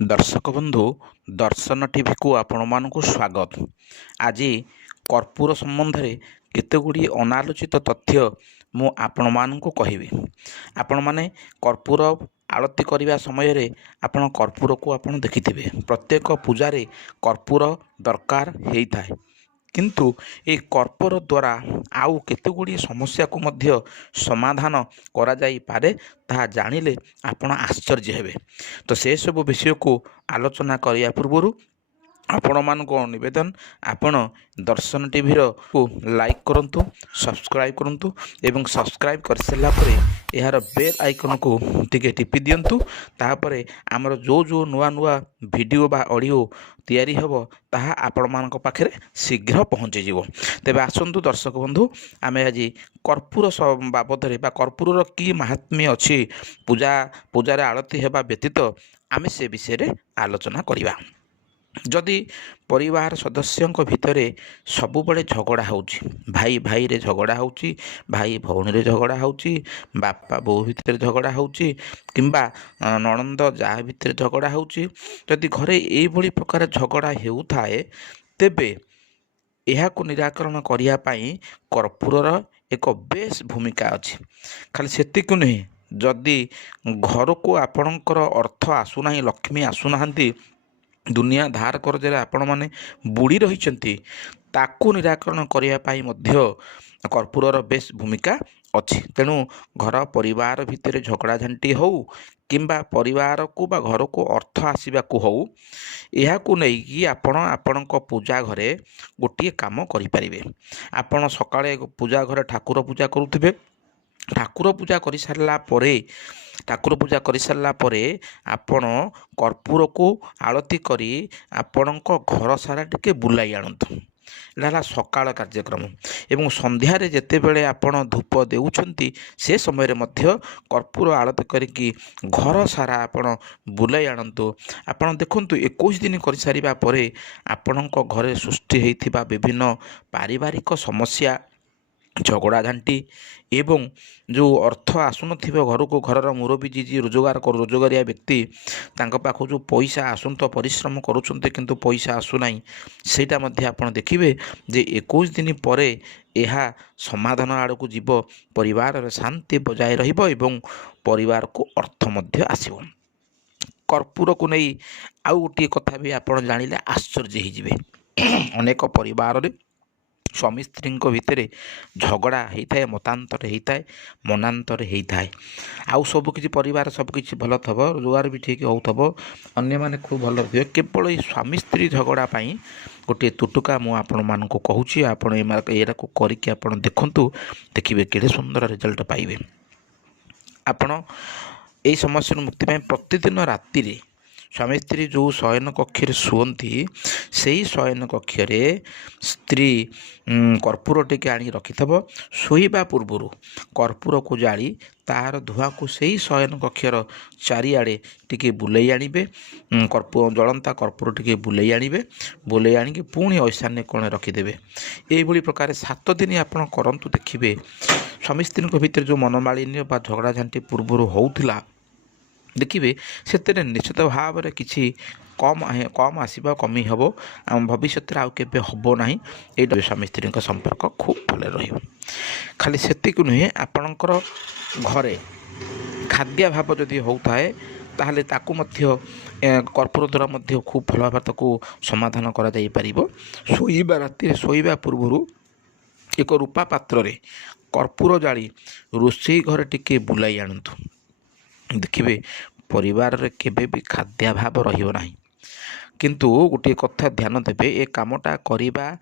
दर्शक बंधु दर्शन टीवी को आपण मानक स्वागत। आज कर्पूर संबंध में केतगुड़ी अनालोचित तथ्य मु आपण मानक कहबी। आपण माने कर्पूर आरती करने समय रे आपण कर्पूर को आपण देखिथिबे। प्रत्येक पूजारे कर्पूर दरकार होता है, किंतु ये कर्पूर द्वारा आउ केतगुड़ी समस्या को मध्य समाधान करा जाई पारे ताहा जानिले आपण आश्चर्य हेबे। तो से सब विषय को आलोचना करिया पूर्व आपण मानक निवेदन, आपण दर्शन टीवी को लाइक करंतु, सब्सक्राइब करंतु एवं सब्सक्राइब कर सारा परे यार बेल आइकन को टिके टिपि दियंतु। तापरे आमर जो जो नुआ नुआ वीडियो बा ऑडियो तैयारी हबो ताहा आपण मानक पाखरे शीघ्र पहुँची जीवो। तेबे आसंतु दर्शक बंधु आमे आज कर्पूर बाबद बा कर्पूर की महात्म्य अच्छी पूजार आरती हेबा व्यतीत आमे से विषय रे आलोचना करिबा। जदि परिवार सदस्यों भितर सबुबले झगड़ा होउची, भाई भाई रे झगड़ा होउची, भाई भौणी रे झगड़ा होउची, बापा बोऊ भितर झगड़ा होउची, किंबा नणंद जा भितर झगड़ा होउची, जदि घरे एई भली प्रकार झगड़ा हेउथाए तेबे एहाकु निराकरण करिया पई कर्पूरर एक बेस भूमिका अछि। खाली सेतिक नहीं, जदि घर को आपणकर अर्थ आसुना, लक्ष्मी आसुना, दुनिया धार कर्जे आपण माने बुड़ी रही ताकू निराकरण करने मध्य कर्पूरर बेस भूमिका अच्छी। तेणु घर परिवार भितर झगड़ा झांटी हो किंबा परिवार को बा घर को अर्थ आसवा हो, यह नहीं आपण पूजा घरे गोटे काम करें। आपण सकाळे पूजा घरे ठाकुर पूजा करुथिबे, ठाकुर पूजा कर सारा परे आपण कर्पूर को आरती करी आपणक घर सारा टिके बुलाई आणतु। एला सकाळ कार्यक्रम एवं संध्यारे जेतेबेले आपण धूप देउछंती से समय मध्य कर्पूर आरती करिकी घर सारा आपण बुलाई आणतु। आपण देखंतु 21 दिन कर सारिबा परे आपणक घरे सृष्टि हेइथिबा विभिन्न पारिवारिक समस्या, झगड़ा झांटी एवं जो अर्थ आसुन घर को घर मुरबी जी रोजगारिया व्यक्ति पाखु जो पैसा आसुन तो परिश्रम करुँचे किंतु पैसा आसुना, सेटा मध्य आपण देखिबे जे 21 दिन परे यह समाधान आड़ को जीव, परिवार शांति बजाय रहिबो एवं परिवार को अर्थ मध्य आसीबो। कर्पूर को नहीं आउ गोटे कथा भी आपण जानिले आश्चर्य होइजिबे। अनेक परिवार रे स्वामी स्त्री भितर झगड़ा होता है, मतांतर होता है, मनांतर होता है। आउ सबकि परिवार सबकि भल थब, रोजगार भी ठीक हो, अन्य माने खूब भल थे, केवल स्वामी स्त्री झगड़ा पाई गोटे तुटुका मु आपण मानक कहूँ। आपण एरा को करके आपण देखंतु, देखिबे केड़े सुंदर रिजल्ट पाइबे। आपण एई समस्या मुक्ति पाई प्रतिदिन राति रे स्वामी स्त्री जो शयन कक्ष शुअती से ही शयन कक्ष स्त्री कर्पूर टिके आनी रखिथब। शोइबा पूर्वर कर्पूर को जाली तार धुआ को सही शयन कक्षर चारिआडे टिके बुलाई आणिबे। कर्पूर जलंता कर्पूर टिके बुलाई आणिबे, बुलाई आनिके पुणी ऐशान्य कोणे रखिदेबे। एइभली प्रकार 7 दिन आपण करंतु, देखिबे स्वामी स्त्री भितर जो मनमालिन्य बा झगड़ा झांटी पूर्वर होउथिला, देखिए से निश्चित भाव में किसी कम आसवा कमी हम भविष्य आउ के हम ना। ये स्वामी स्त्री संपर्क खूब भल रही। खाली सेतिक नुहे, आपणकर घरे खाद्य भाव जदि होता है ताहले ताकू मध्य कर्पूर द्वारा मध्य खूब भल भाव ताकू समाधान करा जाई परिबो। शोइबा राति शोइबा पूर्व एक रूपा पात्र रे कर्पूर जाली रोषेई घर टिके बुलाई आणतु। देखिए परिवार रे केबे भी खाद्याभाव रहियो नाही। किंतु गोटे कथा ध्यान देबे, ए कामटा करिबा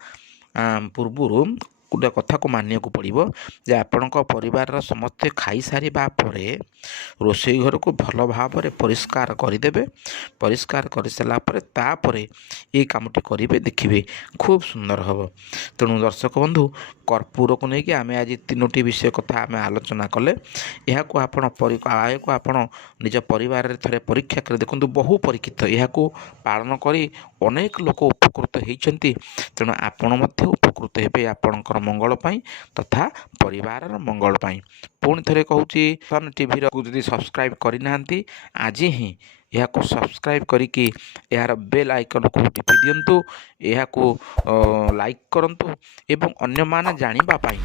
पूर्व गोटे कथा को मानिया को पड़िबो जे आपणक परिवार समस्ते खाई सारिबा परे रोषेई घर को भल भाव में परिष्कार करदेबे। परिष्कार कर सारा परे तापरे ये कामटी करेंगे, देखिए खूब सुंदर हम। तेणु दर्शक बंधु कर्पूर को लेकिन आम आज 3टी विषय कथा आम आलोचना कले। यह को आपण निज परिवार रे थरे परीक्षा कर देखु, बहु परीक्षित यह पालन करी अनेक लोक उपकृत होती। तेणु आपण मध्य उपकृत हेबे आपणकर मंगल पाई तथा परिवार मंगल पाई। पुणी थे कहूँ सन टीवी जदि सब्सक्राइब करना आज ही ଏହାକୁ ସବସ୍କ୍ରାଇବ୍ କରିକି ଏହାର ବେଲ୍ ଆଇକନ୍କୁ ଟିପି ଦିଅନ୍ତୁ। ଏହାକୁ ଲାଇକ୍ କରନ୍ତୁ ଏବଂ ଅନ୍ୟମାନେ ଜାଣିବା ପାଇଁ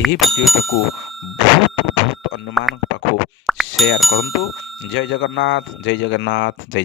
ଏହି ଭିଡ଼ିଓଟିକୁ ବହୁତ ଅନ୍ୟମାନଙ୍କ ପାଖକୁ ସେୟାର କରନ୍ତୁ। ଜୟ ଜଗନ୍ନାଥ, ଜୟ ଜଗନ୍ନାଥ, ଜୟ ଜଗନ୍ନାଥ।